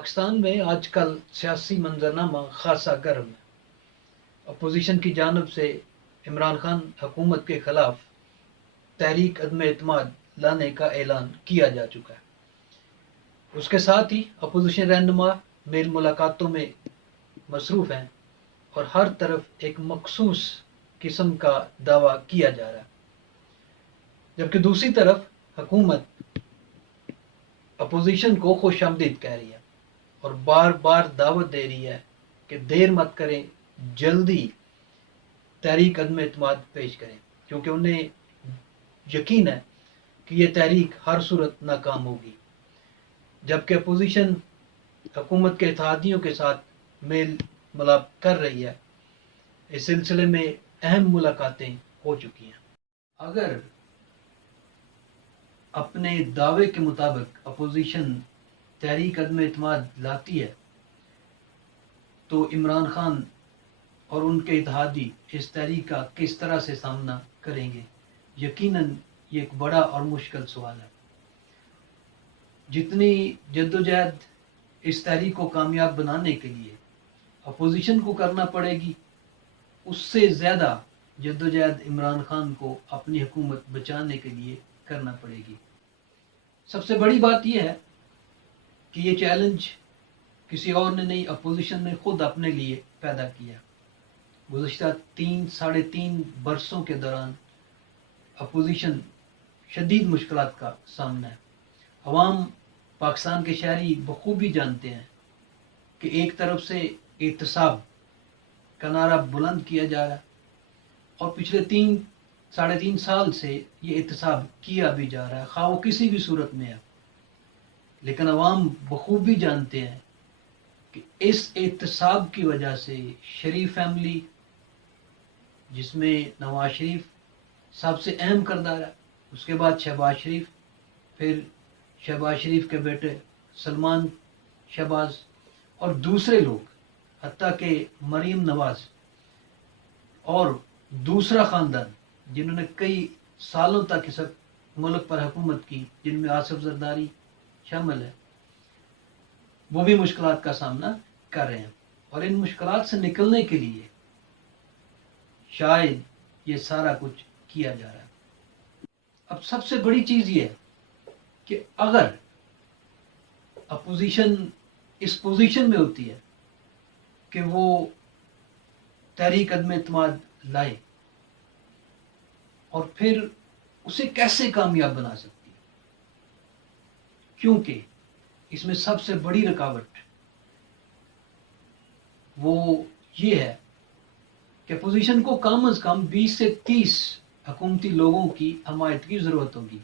پاکستان میں آج کل سیاسی منظرنامہ خاصا گرم ہے۔ اپوزیشن کی جانب سے عمران خان حکومت کے خلاف تحریک عدم اعتماد لانے کا اعلان کیا جا چکا ہے۔ اس کے ساتھ ہی اپوزیشن رہنما میل ملاقاتوں میں مصروف ہیں اور ہر طرف ایک مخصوص قسم کا دعویٰ کیا جا رہا ہے، جبکہ دوسری طرف حکومت اپوزیشن کو خوش آمدید کہہ رہی ہے اور بار بار دعوت دے رہی ہے کہ دیر مت کریں، جلدی تحریک عدم اعتماد پیش کریں، کیونکہ انہیں یقین ہے کہ یہ تحریک ہر صورت ناکام ہوگی، جبکہ اپوزیشن حکومت کے اتحادیوں کے ساتھ میل ملاپ کر رہی ہے۔ اس سلسلے میں اہم ملاقاتیں ہو چکی ہیں۔ اگر اپنے دعوے کے مطابق اپوزیشن تحریک عدم اعتماد لاتی ہے تو عمران خان اور ان کے اتحادی اس تحریک کا کس طرح سے سامنا کریں گے؟ یقیناً یہ ایک بڑا اور مشکل سوال ہے۔ جتنی جدوجہد اس تحریک کو کامیاب بنانے کے لیے اپوزیشن کو کرنا پڑے گی، اس سے زیادہ جدوجہد عمران خان کو اپنی حکومت بچانے کے لیے کرنا پڑے گی۔ سب سے بڑی بات یہ ہے کہ یہ چیلنج کسی اور نے نہیں، اپوزیشن نے خود اپنے لیے پیدا کیا۔ گزشتہ 3 برسوں کے دوران اپوزیشن شدید مشکلات کا سامنا ہے۔ عوام پاکستان کے شہری بخوبی جانتے ہیں کہ ایک طرف سے احتساب کا نعرہ بلند کیا جا رہا ہے اور پچھلے 3 سال سے یہ احتساب کیا بھی جا رہا ہے، خواہ وہ کسی بھی صورت میں ہے، لیکن عوام بخوبی جانتے ہیں کہ اس احتساب کی وجہ سے شریف فیملی، جس میں نواز شریف سب سے اہم کردار ہے، اس کے بعد شہباز شریف، پھر شہباز شریف کے بیٹے سلمان شہباز اور دوسرے لوگ، حتیٰ کہ مریم نواز اور دوسرا خاندان جنہوں نے کئی سالوں تک اس ملک پر حکومت کی، جن میں آصف زرداری شامل ہے، وہ بھی مشکلات کا سامنا کر رہے ہیں، اور ان مشکلات سے نکلنے کے لیے شاید یہ سارا کچھ کیا جا رہا ہے۔ اب سب سے بڑی چیز یہ ہے کہ اگر اپوزیشن اس پوزیشن میں ہوتی ہے کہ وہ تحریک عدم اعتماد لائے اور پھر اسے کیسے کامیاب بنا سکتی ہے، کیونکہ اس میں سب سے بڑی رکاوٹ وہ یہ ہے کہ اپوزیشن کو کم از کم 20 سے 30 حکومتی لوگوں کی حمایت کی ضرورت ہوگی۔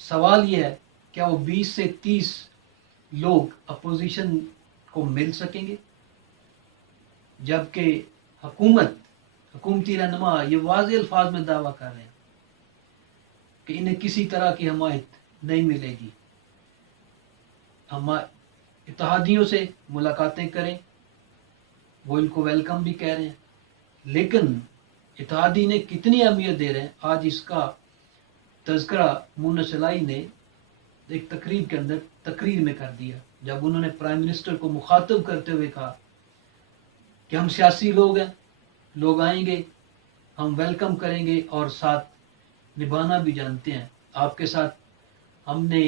سوال یہ ہے کیا وہ 20 سے 30 لوگ اپوزیشن کو مل سکیں گے، جبکہ حکومتی رہنما یہ واضح الفاظ میں دعویٰ کر رہے ہیں کہ انہیں کسی طرح کی حمایت نہیں ملے گی۔ ہم اتحادیوں سے ملاقاتیں کریں، وہ ان کو ویلکم بھی کہہ رہے ہیں، لیکن اتحادی نے کتنی اہمیت دے رہے ہیں، آج اس کا تذکرہ مونس الائی نے ایک تقریب کے اندر تقریر میں کر دیا، جب انہوں نے پرائم منسٹر کو مخاطب کرتے ہوئے کہا کہ ہم سیاسی لوگ ہیں، لوگ آئیں گے، ہم ویلکم کریں گے اور ساتھ نبھانا بھی جانتے ہیں، آپ کے ساتھ ہم نے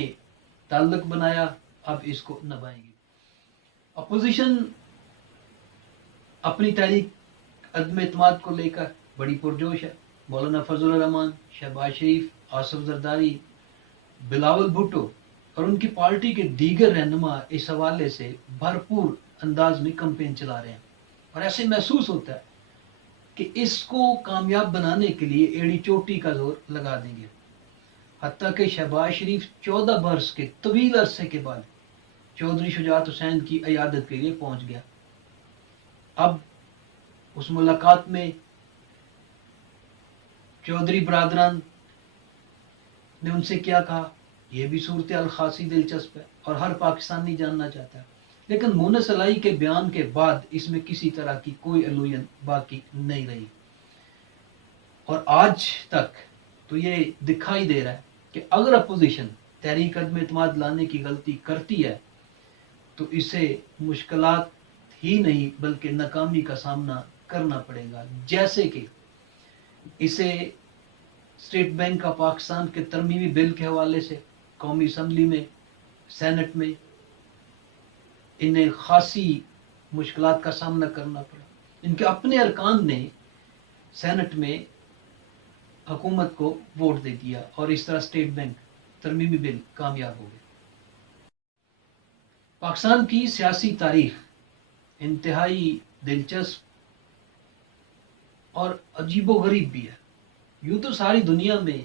تعلق بنایا، اب اس کو نبھائیں گے۔ اپوزیشن اپنی تحریک عدم اعتماد کو لے کر بڑی پرجوش ہے۔ مولانا فضل الرحمان، شہباز شریف، آصف زرداری، بلاول بھٹو اور ان کی پارٹی کے دیگر رہنما اس حوالے سے بھرپور انداز میں کمپین چلا رہے ہیں، اور ایسے محسوس ہوتا ہے کہ اس کو کامیاب بنانے کے لیے ایڑی چوٹی کا زور لگا دیں گے، حتیٰ کہ شہباز شریف 14 برس کے طویل عرصے کے بعد چودھری شجاعت حسین کی عیادت کے لیے پہنچ گیا۔ اب اس ملاقات میں چودھری برادران نے ان سے کیا کہا، یہ بھی صورتحال خاصی دلچسپ ہے اور ہر پاکستانی جاننا چاہتا ہے، لیکن مونس الائی کے بیان کے بعد اس میں کسی طرح کی کوئی الوژن باقی نہیں رہی، اور آج تک تو یہ دکھائی دے رہا ہے کہ اگر اپوزیشن تحریک عدم اعتماد لانے کی غلطی کرتی ہے تو اسے مشکلات ہی نہیں بلکہ ناکامی کا سامنا کرنا پڑے گا. جیسے کہ اسے اسٹیٹ بینک آف پاکستان کے ترمیمی بل کے حوالے سے قومی اسمبلی میں، سینٹ میں انہیں خاصی مشکلات کا سامنا کرنا پڑا. ان کے اپنے ارکان نے سینٹ میں حکومت کو ووٹ دے دیا اور اس طرح اسٹیٹ بینک ترمیمی بل کامیاب ہو گئے. پاکستان کی سیاسی تاریخ انتہائی دلچسپ اور عجیب و غریب بھی ہے. یوں تو ساری دنیا میں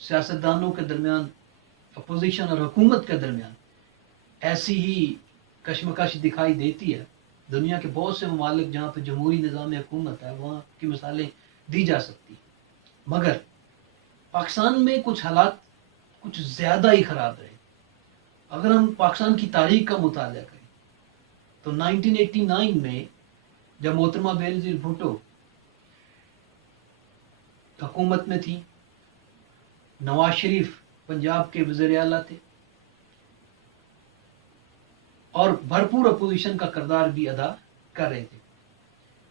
سیاستدانوں کے درمیان، اپوزیشن اور حکومت کے درمیان ایسی ہی کشمکش دکھائی دیتی ہے. دنیا کے بہت سے ممالک جہاں پہ جمہوری نظام حکومت ہے وہاں کی مثالیں دی جا سکتی، مگر پاکستان میں کچھ حالات کچھ زیادہ ہی خراب رہے. اگر ہم پاکستان کی تاریخ کا مطالعہ کریں تو 1989 میں جب محترمہ بینظیر بھٹو حکومت میں تھی، نواز شریف پنجاب کے وزیر اعلیٰ تھے اور بھرپور اپوزیشن کا کردار بھی ادا کر رہے تھے.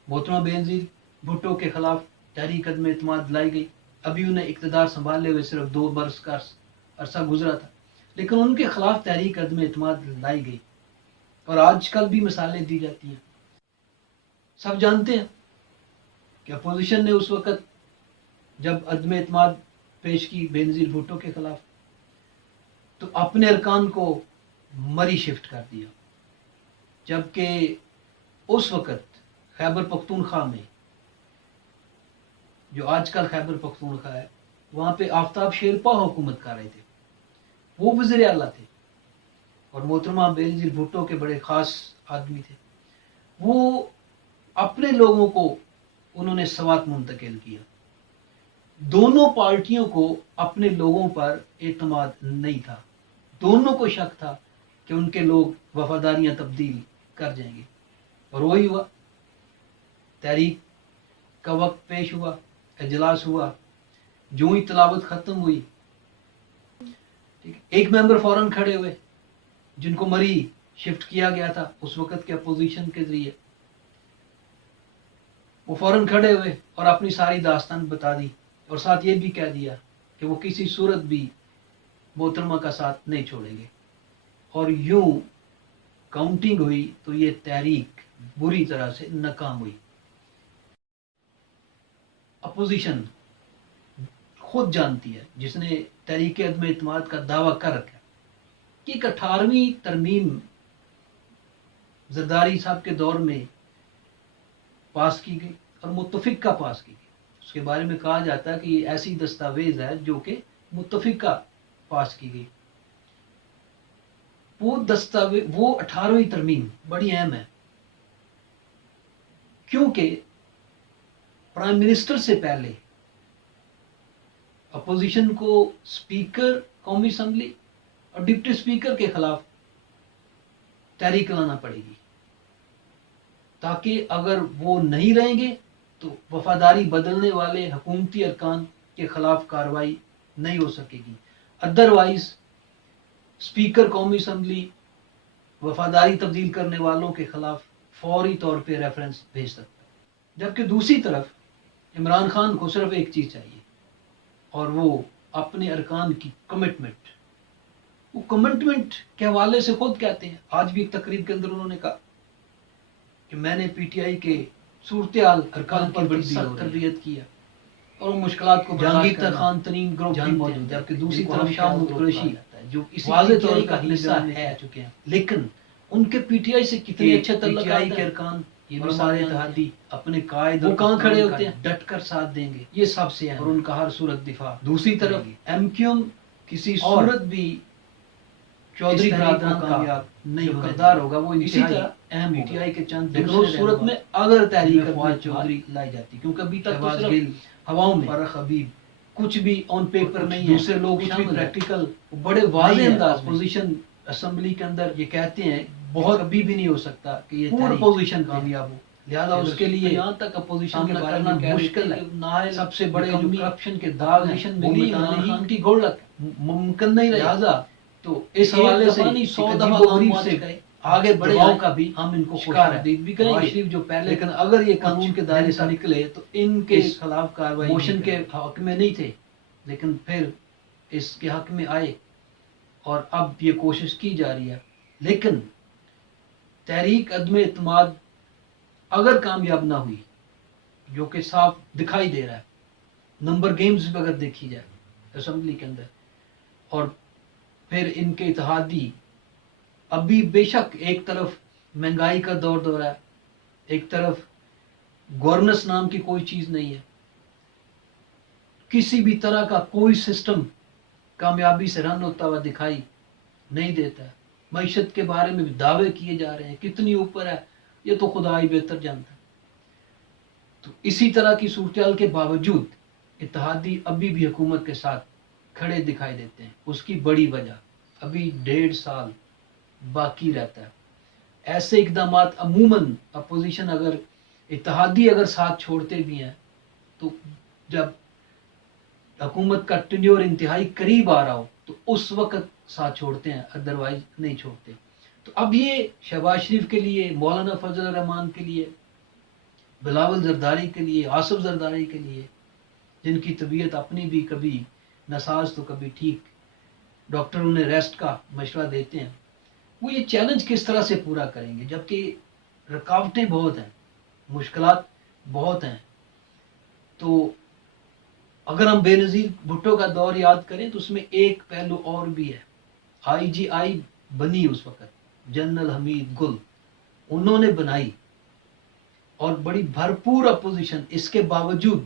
محترمہ بینظیر بھٹو کے خلاف تحریک عدم اعتماد لائی گئی. ابھی انہیں اقتدار سنبھالے ہوئے صرف 2 برس کا عرصہ گزرا تھا، لیکن ان کے خلاف تحریک عدم اعتماد لائی گئی اور آج کل بھی مثالیں دی جاتی ہیں. سب جانتے ہیں کہ اپوزیشن نے اس وقت جب عدم اعتماد پیش کی بینظیر بھٹو کے خلاف تو اپنے ارکان کو مری شفٹ کر دیا، جبکہ اس وقت خیبر پختونخوا میں، جو آج کل خیبر پختونخوا ہے، وہاں پہ آفتاب شیرپا حکومت کر رہے تھے، وہ وزیر اعلیٰ تھے اور محترمہ بینظیر بھٹو کے بڑے خاص آدمی تھے. وہ اپنے لوگوں کو انہوں نے سوات منتقل کیا. دونوں پارٹیوں کو اپنے لوگوں پر اعتماد نہیں تھا، دونوں کو شک تھا کہ ان کے لوگ وفاداریاں تبدیل کر جائیں گے، اور وہی ہوا. تحریک کا وقت پیش ہوا، اجلاس ہوا، جو ہی تلاوت ختم ہوئی ایک ممبر فوراً کھڑے ہوئے جن کو مری شفٹ کیا گیا تھا اس وقت کے اپوزیشن کے ذریعے. وہ فوراً کھڑے ہوئے اور اپنی ساری داستان بتا دی اور ساتھ یہ بھی کہہ دیا کہ وہ کسی صورت بھی محترمہ کا ساتھ نہیں چھوڑیں گے. اور یوں کاؤنٹنگ ہوئی تو یہ تحریک بری طرح سے ناکام ہوئی. اپوزیشن خود جانتی ہے، جس نے تحریک عدم اعتماد کا دعویٰ کر رکھا کہ 18ویں ترمیم زرداری صاحب کے دور میں پاس کی گئی اور متفقہ پاس کی گئی. اس کے بارے میں کہا جاتا ہے کہ یہ ایسی دستاویز ہے جو کہ متفقہ پاس کی گئی. وہ دستاویز، وہ 18ویں ترمیم بڑی اہم ہے کیونکہ پرائم منسٹر سے پہلے اپوزیشن کو اسپیکر قومی اسمبلی اور ڈپٹی اسپیکر کے خلاف تحریک لانا پڑے گی، تاکہ اگر وہ نہیں رہیں گے تو وفاداری بدلنے والے حکومتی ارکان کے خلاف کارروائی نہیں ہو سکے گی. ادروائز اسپیکر قومی اسمبلی وفاداری تبدیل کرنے والوں کے خلاف فوری طور پہ ریفرنس بھیج سکتا ہے. جبکہ دوسری طرف عمران خان کو صرف ایک چیز چاہیے اور وہ اپنے ارکان کی کمٹمنٹ. وہ کمٹمنٹ کے حوالے سے خود کہتے ہیں، آج بھی ایک تقریب کے اندر انہوں نے کہا کہ میں نے پی ٹی آئی کے صورتحال ارکان پر بڑی سخت تربیت کی ہے اور وہ مشکلات کو جہانگیر خان ترین گروپ جان موجود، جبکہ دوسری طرف شاہ محمود قریشی جو واضح طور کا حصہ ہے چکے ہیں، لیکن ان کے پی ٹی آئی سے کتنے اچھے تعلقات کے ارکان یہ بھی سارے اتحادی اپنے قائد وہ کہاں کھڑے ہوتے ہیں، ڈٹ کر ساتھ دیں گے، یہ سب سے اور ان کا ہر صورت دفاع. دوسری طرف ایم کیو ایم کسی صورت بھی چودھری برادران کا نہیں کردار ہوگا، وہ اسی طرح اہم پی ٹی آئی کے چند دوسرے صورت میں اگر تحریک افواج چودھری لائی جاتی، کیونکہ ابھی تک تو صرف ہواؤں میں فرق حبیب کچھ بھی آن پیپر نہیں ہے، دوسرے لوگ کچھ بھی پریکٹیکل بڑے واضح انداز اپوزیشن اسمبلی کے اندر یہ کہتے ہیں بہت ابھی بھی نہیں ہو سکتا کہ یہ پور اپوزیشن کامیاب ہو، لہذا اس کے لیے یہاں تک اپوزیشن کے بارے میں مشکل ہے. سب سے بڑے کرپشن کے داغ عمران کی گولک ممکن نہیں رہا، لہذا تو اس حوالے سے 100 دفعہ غریب سے آگے بڑھے دباؤ آئیں، کا بھی ہم ان کو شکار خوش آمدید بھی کریں نواز گے، شریف جو پہلے لیکن اگر یہ کچھ قانون کے دائرے دن سے تک نکلے تو ان کے اس خلاف کاروائی موشن نہیں کے کریں گے۔ حق میں نہیں تھے، لیکن پھر اس کے حق میں آئے اور اب یہ کوشش کی جا رہی ہے۔ لیکن تحریک عدم اعتماد اگر کامیاب نہ ہوئی، جو کہ صاف دکھائی دے رہا ہے نمبر گیمز بھی اگر دیکھی جائے اسمبلی کے اندر، اور پھر ان کے اتحادی ابھی بے شک ایک طرف مہنگائی کا دور ہے، ایک طرف گورننس نام کی کوئی چیز نہیں ہے، کسی بھی طرح کا کوئی سسٹم کامیابی سے رن ہوتا ہوا دکھائی نہیں دیتا ہے، معیشت کے بارے میں بھی دعوے کیے جا رہے ہیں کتنی اوپر ہے، یہ تو خدا ہی بہتر جانتا ہے۔ تو اسی طرح کی صورتحال کے باوجود اتحادی ابھی بھی حکومت کے ساتھ کھڑے دکھائی دیتے ہیں۔ اس کی بڑی وجہ ابھی 1.5 سال باقی رہتا ہے۔ ایسے اقدامات عموماً اپوزیشن اگر اتحادی اگر ساتھ چھوڑتے بھی ہیں تو جب حکومت کا ٹینیور انتہائی قریب آ رہا ہو تو اس وقت ساتھ چھوڑتے ہیں، ادروائز نہیں چھوڑتے۔ تو اب یہ شہباز شریف کے لیے، مولانا فضل الرحمان کے لیے، بلاول زرداری کے لیے، آصف زرداری کے لیے، جن کی طبیعت اپنی بھی کبھی ناساز تو کبھی ٹھیک، ڈاکٹر انہیں ریسٹ کا مشورہ دیتے ہیں، وہ یہ چیلنج کس طرح سے پورا کریں گے جبکہ رکاوٹیں بہت ہیں، مشکلات بہت ہیں۔ تو اگر ہم بے نظیر بھٹو کا دور یاد کریں تو اس میں ایک پہلو اور بھی ہے۔ IGI بنی اس وقت جنرل حمید گل، انہوں نے بنائی اور بڑی بھرپور اپوزیشن، اس کے باوجود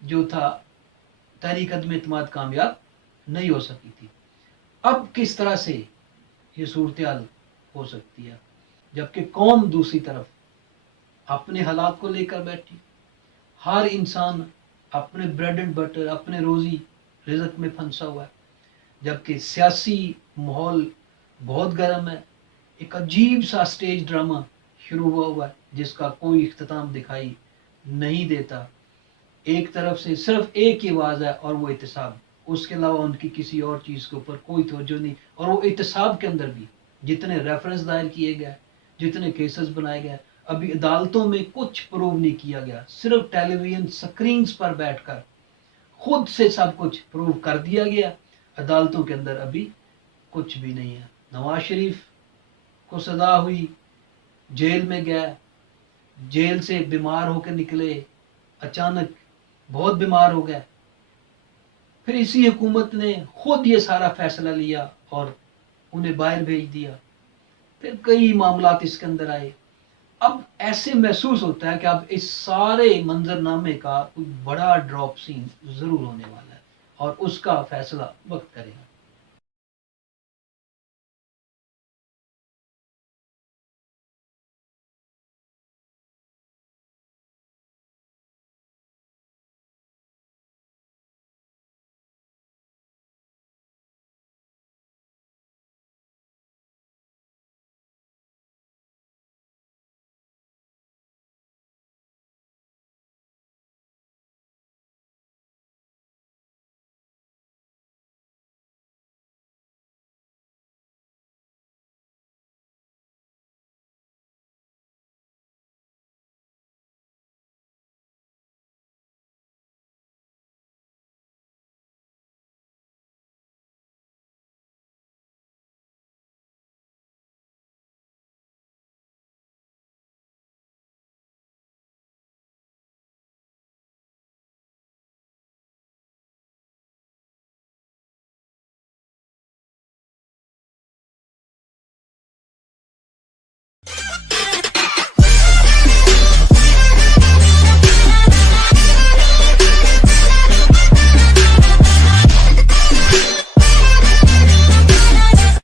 جو تھا تحریک عدم اعتماد کامیاب نہیں ہو سکی تھی۔ اب کس طرح سے یہ صورتحال ہو سکتی ہے جبکہ قوم دوسری طرف اپنے حالات کو لے کر بیٹھی، ہر انسان اپنے بریڈ اینڈ بٹر، اپنے روزی رزق میں پھنسا ہوا ہے، جبکہ سیاسی ماحول بہت گرم ہے۔ ایک عجیب سا سٹیج ڈرامہ شروع ہوا ہے جس کا کوئی اختتام دکھائی نہیں دیتا۔ ایک طرف سے صرف ایک ہی آواز ہے اور وہ احتساب، اس کے علاوہ ان کی کسی اور چیز کے اوپر کوئی توجہ نہیں، اور وہ احتساب کے اندر بھی جتنے ریفرنس دائر کیے گئے، جتنے کیسز بنائے گئے، ابھی عدالتوں میں کچھ پروو نہیں کیا گیا، صرف ٹیلی ویژن سکرینز پر بیٹھ کر خود سے سب کچھ پروو کر دیا گیا، عدالتوں کے اندر ابھی کچھ بھی نہیں ہے۔ نواز شریف کو سزا ہوئی، جیل میں گئے، جیل سے بیمار ہو کے نکلے، اچانک بہت بیمار ہو گئے، پھر اسی حکومت نے خود یہ سارا فیصلہ لیا اور انہیں باہر بھیج دیا، پھر کئی معاملات اس کے اندر آئے۔ اب ایسے محسوس ہوتا ہے کہ اب اس سارے منظرنامے کا کوئی بڑا ڈراپ سین ضرور ہونے والا ہے اور اس کا فیصلہ وقت کرے گا۔